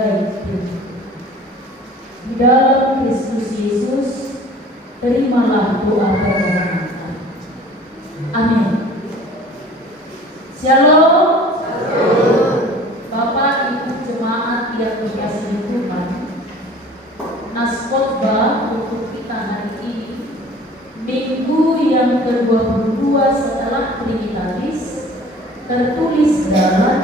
baik di dalam Kristus Yesus. Terimalah doa permohonan kami. Amin. Shalom. Bapak Ibu jemaat yang dikasihi Tuhan, nas khotbah untuk kita hari ini, Minggu yang ke-22 setelah Trinitatis, tertulis dalam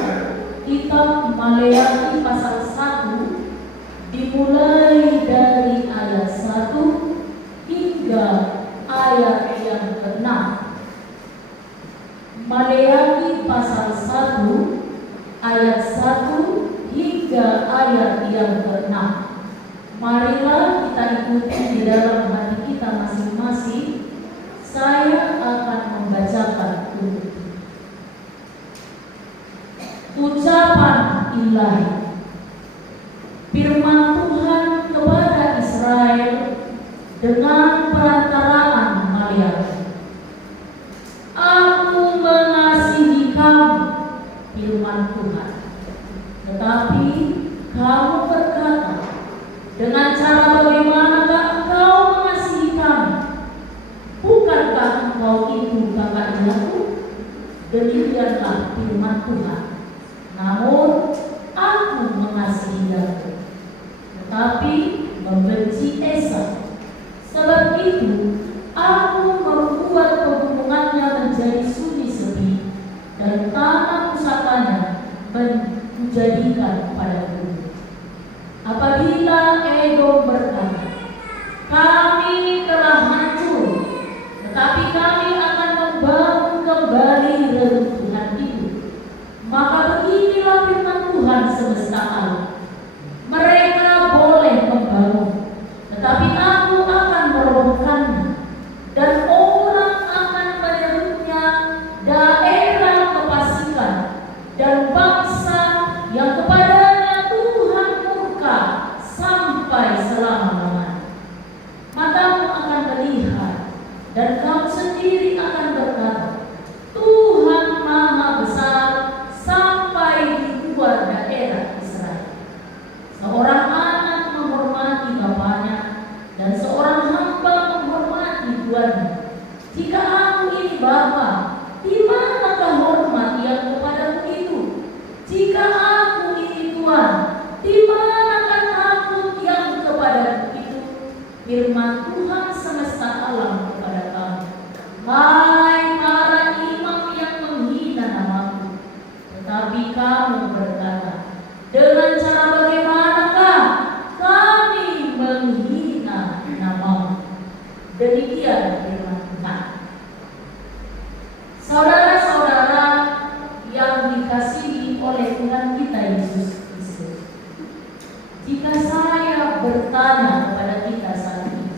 kitab Maleakhi pasal 1 dimulai dari ayat 1 hingga ayat yang ke-6. Maleakhi pasal 1 ayat 1 hingga ayat yang ke-6. Marilah kita ikuti di dalam hati kita masing-masing. Saya akan membacakan untuk ucapan ilahi. Firman Tuhan kepada Israel dengan perantaraan Maleakhi. Aku mengasihi kamu, firman Tuhan, tetapi kamu berkata, dengan cara bagaimanakah engkau mengasihi kami? Bukankah engkau itu kakakku? Demikianlah firman Tuhan. Namun aku mengasihi Yakub, tetapi membenci Esau. Sebab itu aku membuat pegunungannya menjadi sunyi sepi, dan tanah pusakanya menjadikan pada gunung. Apabila Edom berkata, kami telah hancur, tetapi kami akan membangun kembali reruntuhan itu, maka beginilah firman Tuhan semesta alam. Mereka boleh membangun, tetapi aku akan merobohkannya, dan orang akan menyebutnya daerah kefasikan, dan bangsa yang kepadanya Tuhan murka sampai selama-lamanya. Matamu akan melihat, dan kamu sendiri akan berkata, Tuhan Maha Besar sampai di luar daerah Israel. Seorang anak menghormati bapaknya, dan seorang hamba menghormati tuannya. Jika aku ini bapa, di manakah hormat yang kepadaku itu? Jika aku ini tuan, di manakah takut yang kepadaku itu? Firman Tuhan semesta alam kepada kamu, hai para imam yang menghina namaku. Tetapi kamu berkata, dengan cara bagaimanakah kami menghina namamu? Demikian firman Tuhan. Saudara-saudara yang dikasihi oleh Tuhan kita Yesus Kristus, jika saya bertanya kepada kita saat ini,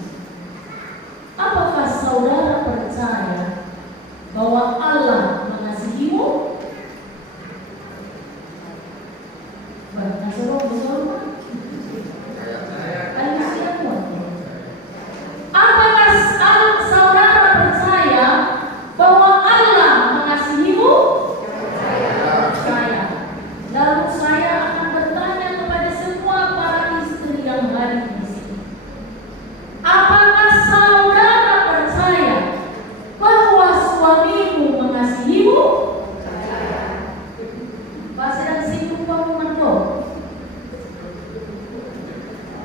apakah saudara percaya bahwa Allah mengasihimu? Apakah saudara percaya bahwa Allah mengasihimu? Percaya. Lalu saya akan bertanya kepada semua para istri yang hadir di sini, apakah saudara percaya bahwa suamimu mengasihimu? Bahasa dan singgung pengumuman dong.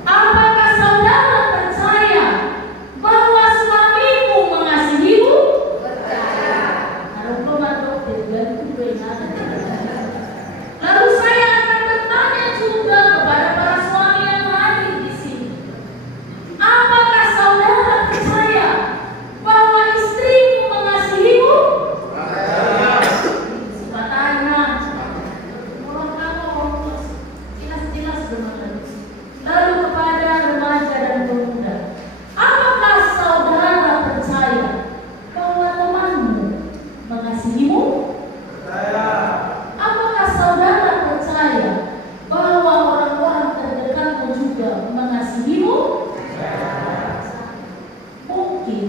Apakah saudara percaya bahwa suamimu mengasihimu? Percaya. Lalu saya akan bertanya juga kepada para suami yang hadir di sini, apakah saudara percaya bahwa istrimu mengasihimu? Percaya. Sifatanya orang kamu jelas-jelas bermakna. Lalu kepada remaja dan pemuda, apakah saudara percaya bahwa temanmu mengasihimu? Percaya. Apakah saudara percaya bahwa orang-orang terdekatmu juga mengasihimu? Percaya. Mungkin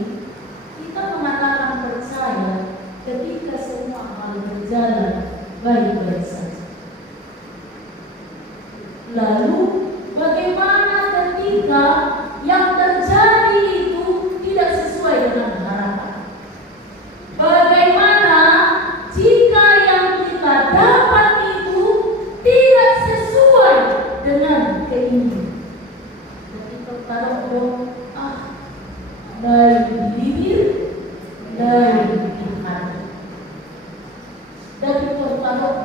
kita mengatakan percaya ketika semua hal berjalan baik-baik saja. Lalu dari Tuhan. Dan terutama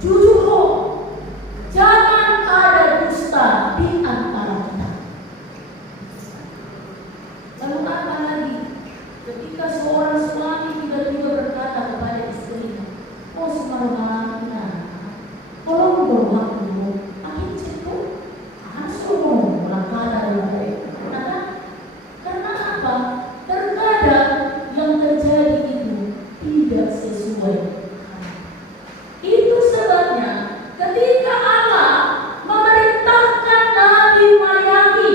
jujur, jangan ada dusta di antara kita. Lalu apa lagi? Ketika seorang suami tiba-tiba berkata kepada istrinya, "Oh semarang-marangnya, tolong dong aku, akhir cepu, langsung berkata dengan karena apa? Terkadang yang terjadi itu tidak sesuai. Itu sebabnya ketika Allah memerintahkan Nabi Mayaki,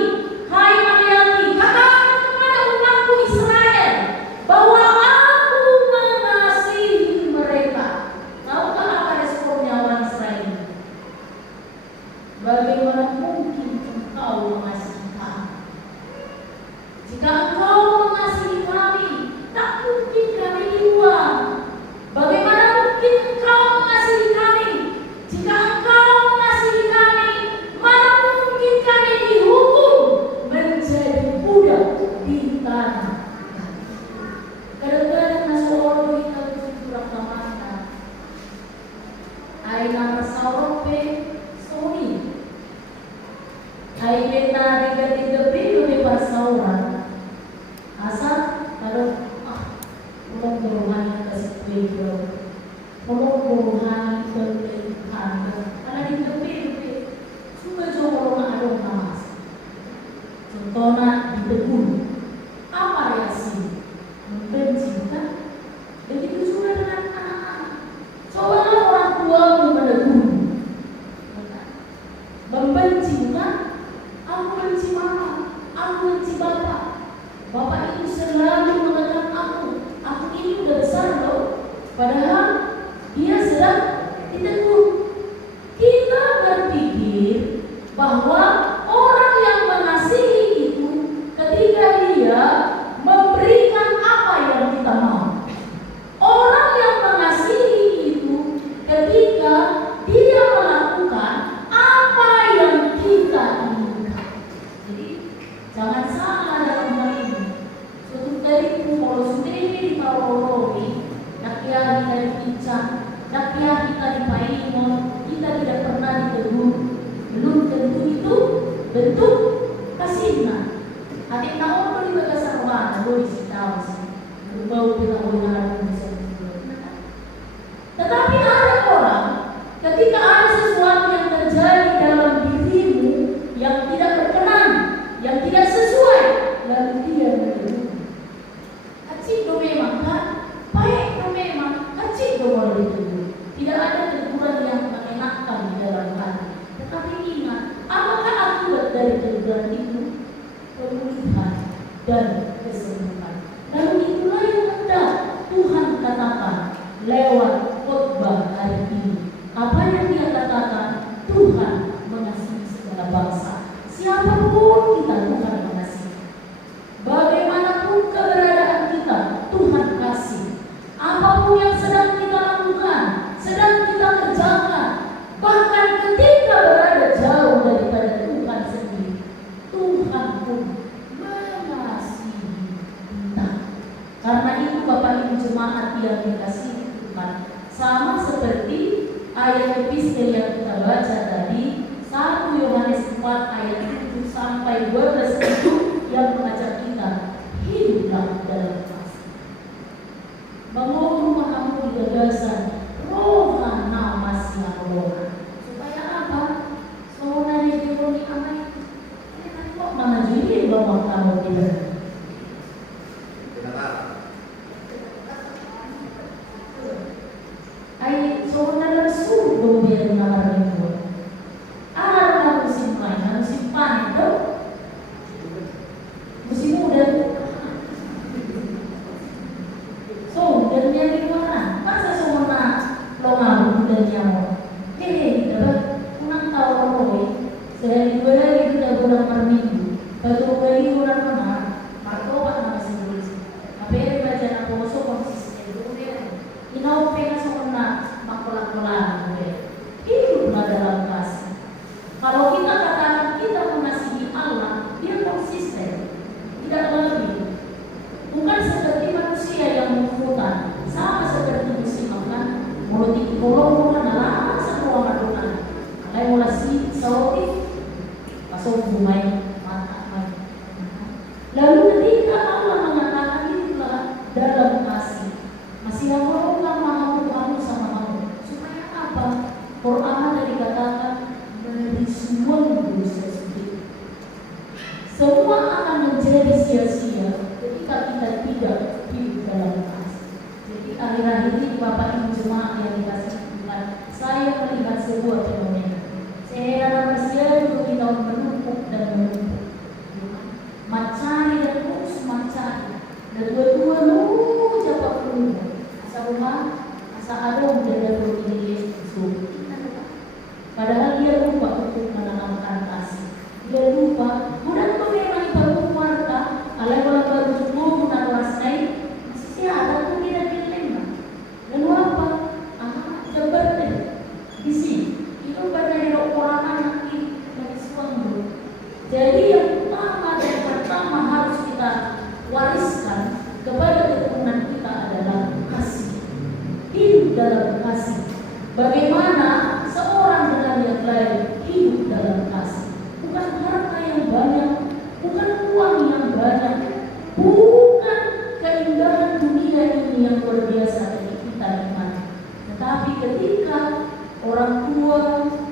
"Hai Mayaki, katakan kepada umatku Israel bahwa aku mengasihi mereka." Tahukah apa responnya orang Israel? "Bagaimana mungkin engkau mengasihi kami? Jika engkau mengasihi kami, tak mungkin kami dibuang. Bagaimana mungkin engkau mengasihi kami? Jika engkau mengasihi kami, mana mungkin kami dihukum menjadi budak di tanah kami?" Kadang-kadang seorang kita berkurang kemana? Aina bersaurope soni. Aina tiga-tiga lebih bersauran. Asal kalau tolong beruhani kasih beliau, tolong beruhani berlebihan, karena di lebih suka jauh orang ada nama. Contohnya di tegur, apa reaksi? Membenci kan? Begitu juga dengan anak-anak. Cobalah orang tuamu menegur, membenci kan? Aku benci mama, aku benci bapak. Bapak itu selalu mengatakan aku ini udah besar loh. Padahal dia sedang ditegur. Kita berpikir bahwa orang yang mengasihi itu ketika dia memberikan apa yang kita mau. Orang yang mengasihi itu ketika dia melakukan apa yang kita inginkan. Jadi jangan salah dalam hal ini. Suatu kali kalau sendiri di Paulori, nakyari dari Pica, nakyari kita di Paimon, kita tidak pernah ditegur. Belum tentu itu bentuk kasihnya. Adik naon beli bagasar wana, boleh tahu sih. Bau kita boleh bisa. Tetapi ada orang, ketika ada sesuatu yang terjadi dalam dirimu yang tidak berkenan, yang tidak sesuai, lalu dia menegur. Acik do memang kan, baik do memang, acik do boleh ditegur. Tidak ada teguran yang mengenakan di dalam hati. Tetapi ingat, apakah akibat dari teguran itu? Pemulihan dan kesembuhan. Lalu itulah yang hendak Tuhan katakan lewat khotbah hari ini. Apa yang dia katakan? Tuhan mengasihi segala bangsa. Siapapun kita, Tuhan mengasihi. Bagaimanapun keberadaan kita, Tuhan kasih. Apapun yang sedang kita lakukan, sedang kita kerjakan, bahkan ketika berada jauh daripada Tuhan sendiri, Tuhan pun mengasihi kita. Karena itu Bapak Ibu jemaat yang dikasihi Tuhan, sama seperti ayat epistel yang kita baca tadi, 1 Yohanes 4 ayat 7 sampai 12 itu yang mengajak kita hiduplah dalam kasih. Bangun rumah kamu di gagasan rohana masih rohana. Supaya apa? Soalnya di dunia amai. Ini kok mana jadi bawa kamu tidak? Ay, soalnya suruh biar nalar itu. Ada musim panen, musim panen tuh. Musim hujan. So, dan dia di mana? Masa semua longan dan nyamuk. Dapat kurang tahu roy. Sehari dua hari kita kurang per minggu. Batu kali kurang mana? Marco pak nama simbol. Apa yang baca nak poso konsisten itu dia. Inau pengen sokona makola-kola dia. Hidup sa araw menjadi ini Yesus. Padahal dia lupa untuk menanamkan kasih. Dia lupa, bukan kau memang baru warta, alai bola baru semua bukan wasai, masih siapa tuh tidak dilema. Lalu apa? Seperti di sini itu pada orang anak ini dari suami. Jadi yang utama dan pertama harus kita wariskan kepada keturunan kita adalah kasih. Hidup dalam kasih. Bagaimana seorang dengan yang lain hidup dalam kasih. Bukan harta yang banyak, bukan uang yang banyak, bukan keindahan dunia ini yang luar biasa dari kita nikmati. Tetapi ketika orang tua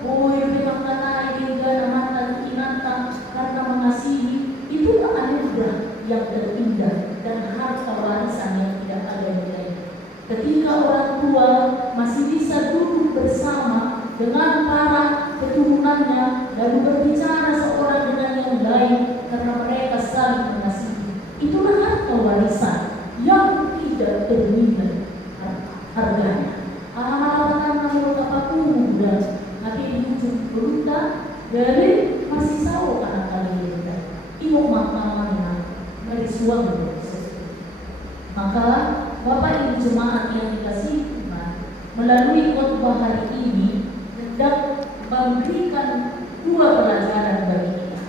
memang kata juga mata kinanta karena mengasihi, itulah anugerah yang terindah dan harta warisan yang tidak ada nilai. Ketika orang tua masih bisa duduk bersama dengan para keturunannya lalu berbicara seorang dengan yang lain karena mereka saling mengasihi, itulah harta warisan yang tidak ternilai harganya. Anak-anak menurut apa muda, nanti di ujung berita dari masih sawo anak kalian, ibu makamnya dari suami. Maka Bapak Ibu jemaat yang dikasihi Tuhan, melalui khotbah hari ini hendak memberikan dua pelajaran bagi kita.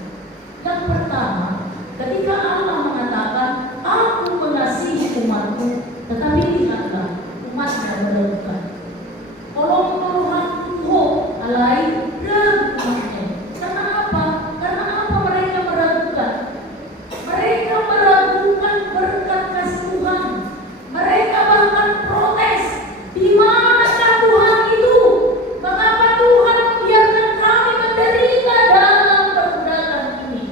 Yang pertama, ketika Allah mengatakan, "Aku mengasihi umatku," tetapi lihatlah umatnya meragukan. Kalau Tuhan Tuhan alai umatnya. Karena apa? Karena apa mereka meragukan? Mereka meragukan berkat kasih Tuhan. Mereka bahkan protes. Di manakah Tuhan itu? Mengapa Tuhan membiarkan kami menderita dalam perbudakan ini?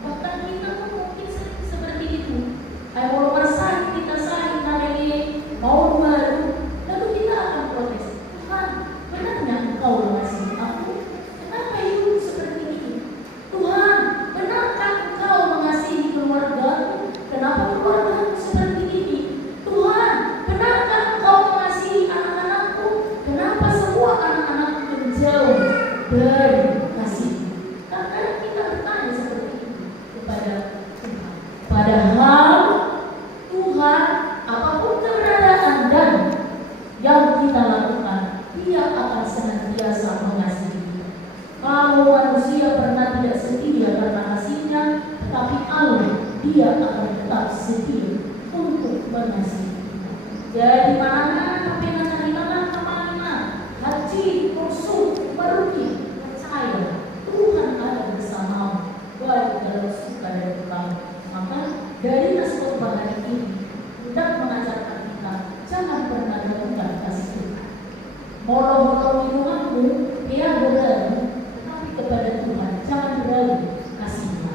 Bahkan kita mungkin seperti itu. Kalau merasa kita sayang hari mau baru, lalu kita akan protes. Tuhan, benarnya Engkau mengasihi aku? Kenapa hidup seperti ini? Tuhan, benarkah Engkau mengasihi keluargaku? Kenapa keluargaku seperti ini? Tuhan, benarkah Engkau mengasihi anak-anakku? Kenapa semua anak-anakku menjauh dari kasih? Karena kita bertanya seperti itu kepada Tuhan. Padahal Tuhan, apapun keberadaan dan yang kita lakukan, Dia akan senantiasa mengasihi kita. Kalau manusia pernah tidak setia karena kasihnya, tetapi Allah, Dia akan tetap setia untuk mengasihi kita. Jadi mana pengen kemana haji kursus merugi, percaya Tuhan ada bersamamu baik dalam suka dan duka. Maka dari khotbah hari ini hendak mengajarkan kita jangan pernah ragukan kasih Tuhan. Molo-molo di rumahmu dia beragu, tetapi kepada Tuhan jangan beragu kasihnya.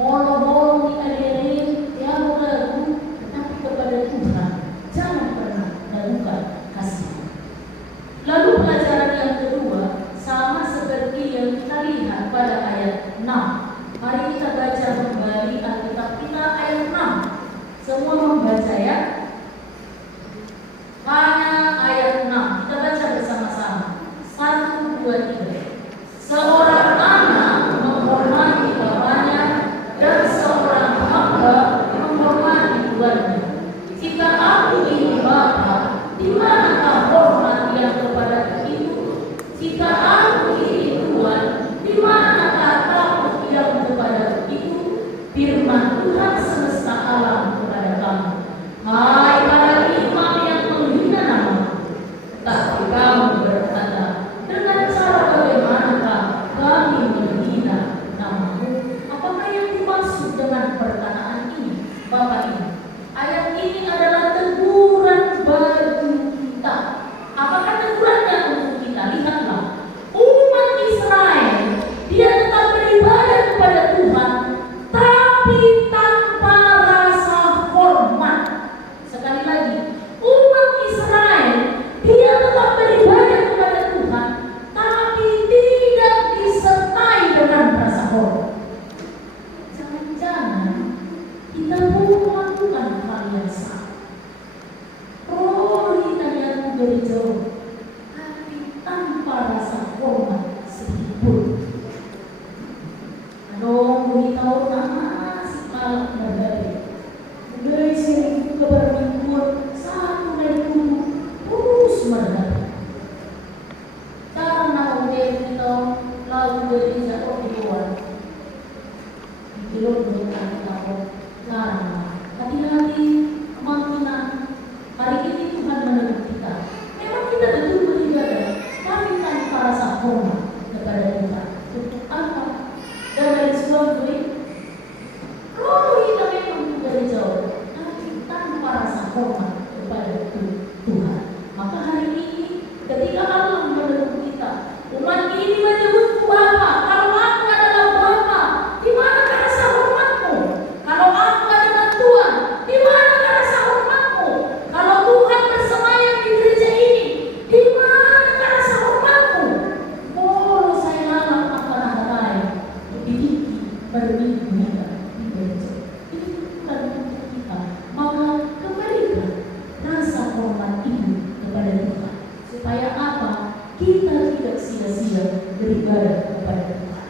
Molo-molo di adik-adik dia beragu, tetapi kepada Tuhan jangan pernah ragukan kasihnya. Lalu pelajaran yang kedua sama seperti yang kita lihat pada ayat 6. Mari kita baca kembali Alkitab kita ayat 6. Semua membaca ya. Hanya ayat 6. Kita baca bersama-sama. 1, 2, 3. Seorang anak menghormati bapaknya dan seorang hamba menghormati tuannya. Jika aku ini bapa, di manakah hormat yang kepadaku itu? Jika aku ini tuan, di manakah takut yang kepadaku itu? Firman Tuhan semesta alam kepada kamu. Hai para imam yang menghina nama, tapi kamu berkata dengan cara dari jauh, tapi tanpa rasa hormat sedikitpun. Kalau beritahu nama si kalak berbeda, dari sini ke bermingguan satu dari dulu terus berbeda. Cara nak dari kita lalu dari jauh dibuat, belum berita tahu cara hati-hati kemungkinan hari ini Tuhan menegur kita. Memang kita tentu beribadah, tapi tanpa rasa hormat kepada Tuhan. Untuk apa? Dan dari sebuah gue, kalau kita memang dari jauh, tapi tanpa rasa hormat kepada Tuhan. Maka hari ini, ketika Allah menegur kita, umat ini menyebutku Bapa. Kalau aku adalah Bapa, di mana rasa hormatmu? Kalau aku adalah Tuhan, di mana rasa hormatmu? Kalau Tuhan bersemayam di gereja ini, di mana rasa hormatmu? Kalau saya lalap akan ada lain, dididik berminggu-minggu di gereja. Ini bukan untuk kita. Maka kembalikan rasa hormat itu kepada Tuhan. Supaya apa? Kita tidak sia-sia beribadah kepada Tuhan.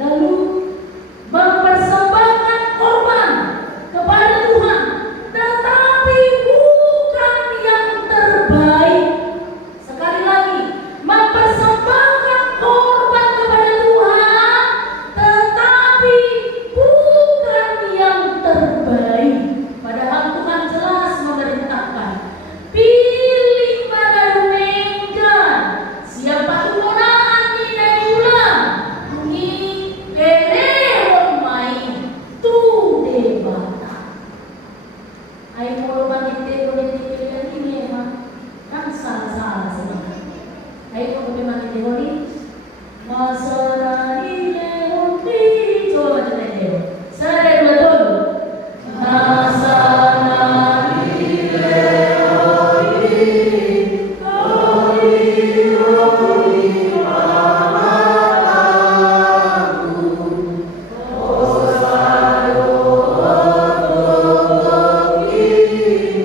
Lalu mempersembahkan korban kepada Tuhan, tetapi bukan yang terbaik. Sekali lagi, mempersembahkan korban kepada Tuhan, tetapi bukan yang terbaik. Padahal Tuhan jelas memerintahkan, pilih pada rumenggan, siapa tumonaan tidak ulang, ini pelehon main tu debata. Ay mo manite ini emang kan salah sebenarnya. Ay mo manite masarani leon di coba baca dulu. Saya dua dulu. Masarani leon di coba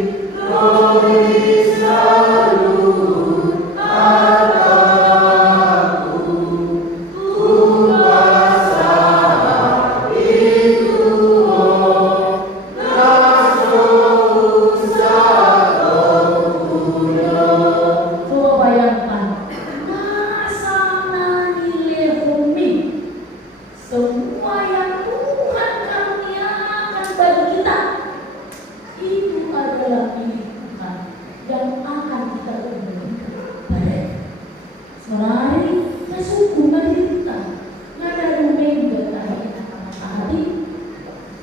bayangkan, Nasana Nilehumi, semua yang Tuhan karuniakan bagi kita, itu adalah milik Tuhan yang akan kita berikan pada sehari kesuku kita. Nada rumeng berkait hati,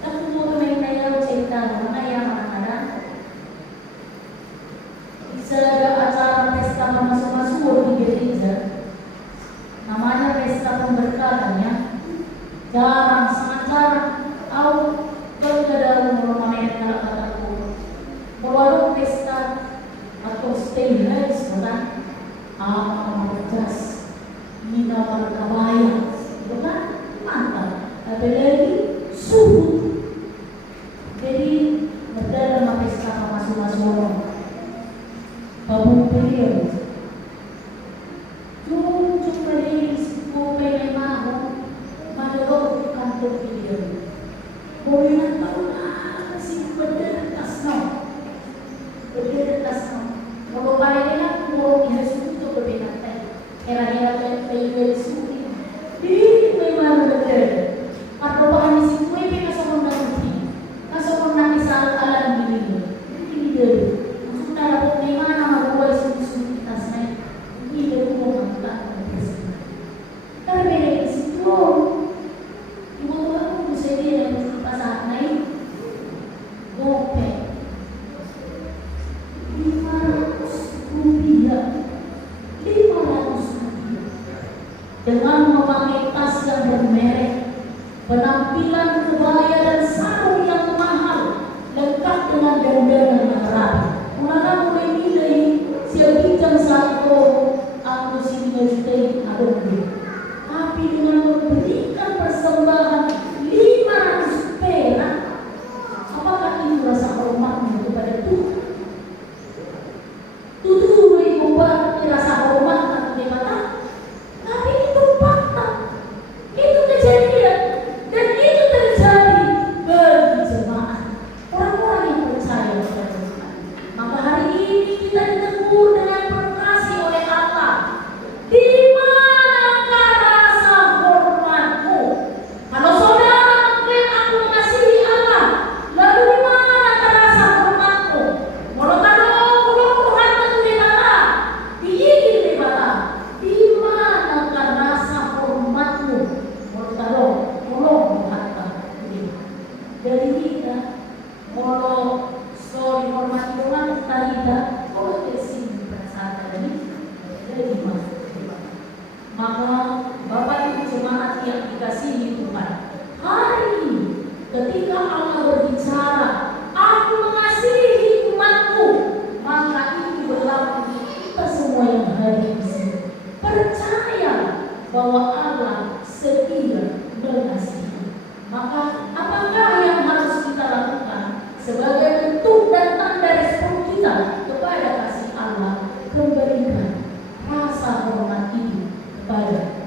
aku mau rumeng naya cerita mana yang kadang-kadang bisa ada acara pesta masuk-masuk di gereja, namanya pesta pemberkatan ya. Jarang, sangat jarang. Tahu kalau tidak ada rumah kata-kataku bahwa pesta atau stay house bukan berjas mina berkabaya bukan mantap, tapi lagi suhu. Jadi berdalam pesta masuk-masuk Babu beliau, cuma dari sebuah pengen mahu, madalor kantor beliau. Boleh tahu si berdetas no. Kalau bayarnya kurang harus untuk berbeda. Kira-kira kayak suci. Ini memang betul. Atau bahan isi kue kita sama nanti, kasih nanti saat alam ini. Ini dia. Dapat mana buat susu kita saya ini baru mau angkat karena beda di situ ibu tua aku bisa dia yang pasang naik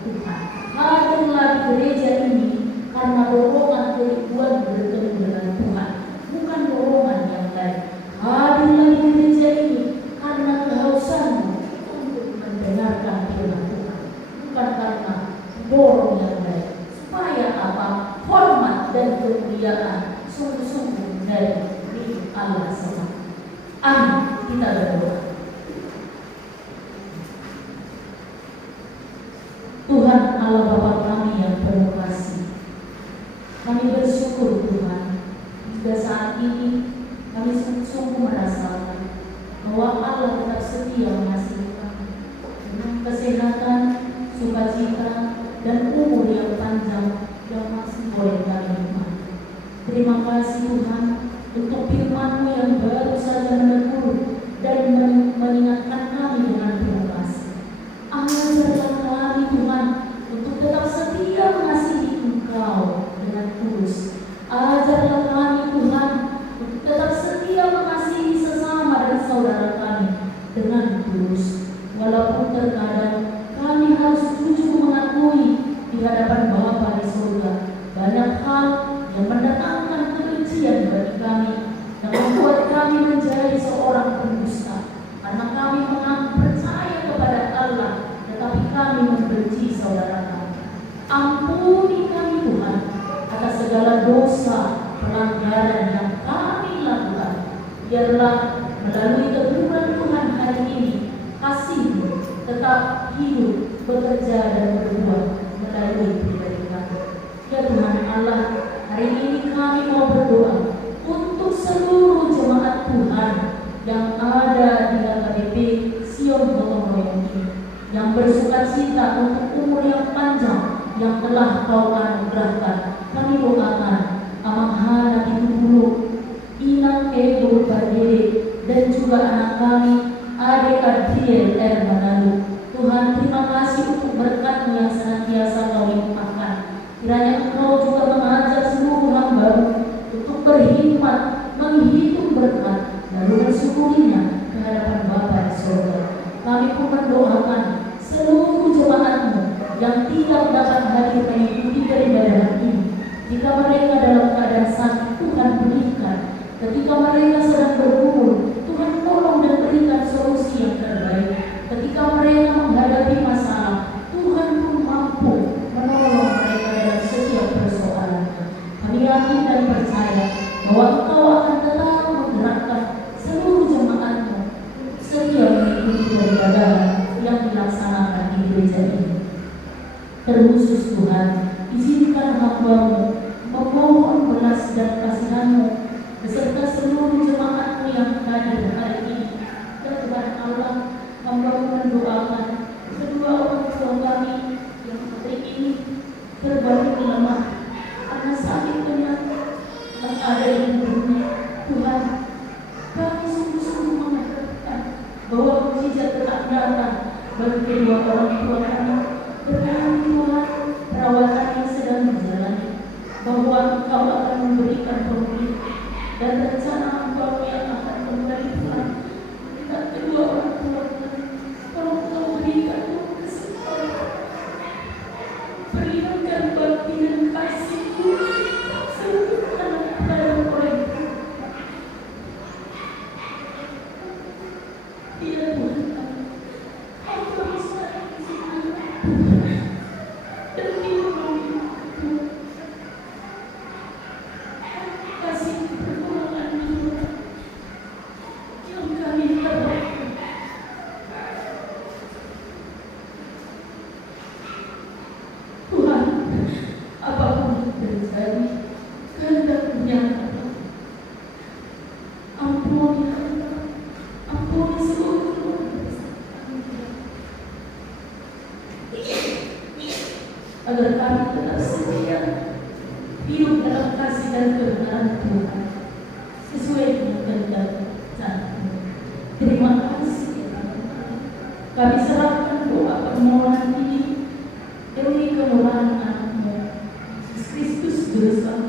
Tuhan. Hadirlah di gereja ini karena dorongan kerinduan bertemu dengan Tuhan, bukan dorongan yang lain. Hadirlah di gereja ini karena kehausanmu untuk mendengarkan firman Tuhan, bukan karena dorong yang lain. Supaya apa? Hormat dan kemuliaan sungguh-sungguh dari milik Allah semata. Amin. Kita berdoa. Tuhan Allah Bapa kami yang penuh kasih, kami bersyukur Tuhan, hingga saat ini kami sungguh-sungguh merasakan bahwa Allah tetap setia mengasihi kami dengan kesehatan, sukacita, dan umur yang panjang yang masih boleh kami nikmati. Terima kasih Tuhan untuk firman-Mu yang baru saja menegur dan mengingatkan kami dengan penuh kasih. Ajarlah kami Tuhan untuk tetap setia mengasihi Engkau dengan tulus. Ajarlah kami Tuhan untuk tetap setia mengasihi sesama dan saudara kami dengan tulus. Walaupun terkadang kami harus jujur mengakui di hadapan Bapa di surga banyak hal yang mendatangkan kebencian bagi kami, yang membuat kami menjadi seorang pendusta, karena kami percaya kepada Allah, tetapi kami membenci saudara kami. Ampuni kami Tuhan atas segala dosa pelanggaran yang kami lakukan. Biarlah melalui teguran Tuhan hari ini, kasih-Mu tetap hidup, bekerja dan berbuat melalui pribadi kami. Ya Tuhan Allah, hari ini kami mau berdoa untuk seluruh jemaat Tuhan yang ada di HKBP Sion Gotong Royong ini, yang bersukacita untuk umur yang panjang yang telah Kau anugerahkan. Kami doakan Amang Hana itu dulu, Inang Ego Bardere, dan juga anak kami Ade Adriel R. Manado. Tuhan, terima kasih untuk berkat-Mu yang senantiasa Kau limpahkan. Kiranya Engkau juga mengajar seluruh hamba-Mu untuk berhikmat, menghitung berkat, lalu mensyukurinya ke hadapan Bapa di surga. Kami pun mendoakan seluruh jemaat-Mu yang tidak dapat hadir mengikuti peribadahan ini. Jika mereka dalam keadaan sakit, Tuhan pulihkan. Ketika mereka sedang bergumul, Tuhan tolong dan berikan solusi yang terbaik. Ketika mereka menghadapi masalah, Tuhan pun mampu menolong mereka dalam setiap persoalan. Kami yakin dan percaya bahwa Engkau akan tetap menggerakkan seluruh jemaat-Mu setia mengikuti peribadahan yang dilaksanakan di gereja ini. Terkhusus Tuhan, izinkan hamba-Mu memohon belas dan kasihan-Mu beserta seluruh jemaat-Mu yang hadir hari ini. Dan Tuhan Allah, hamba-Mu mendoakan kedua orang tua kami yang hari ini terbalik lemah karena sakit penyakit yang ada di dunia. Tuhan, kami sungguh-sungguh mengharapkan bahwa mukjizat tetap datang bagi kedua orang tua kami. Berkati Tuhan perawatan yang sedang berjalan, bahwa Engkau akan memberikan pemulihan dan rencana Engkau yang akan kembali Tuhan. Kita kedua orang tua kami, tolong Engkau berikan kesempatan, berikan bakti dan kasih-Mu seluruh anak-anak orang. Dia Tuhan, Engkau bisa dan dilindungi kasih pertolongan Tuhan yang kami harapkan. Tuhan, apapun yang terjadi, kehendak-Mu yang tepat. Ampuni hamba, ampuni seluruh agar kami tetap setia hidup dalam kasih dan kebenaran Tuhan sesuai dengan kehendak Tuhan. Terima kasih ya Tuhan. Kami serahkan doa permohonan ini demi kemurahan anak-Mu Yesus Kristus Juru Selamat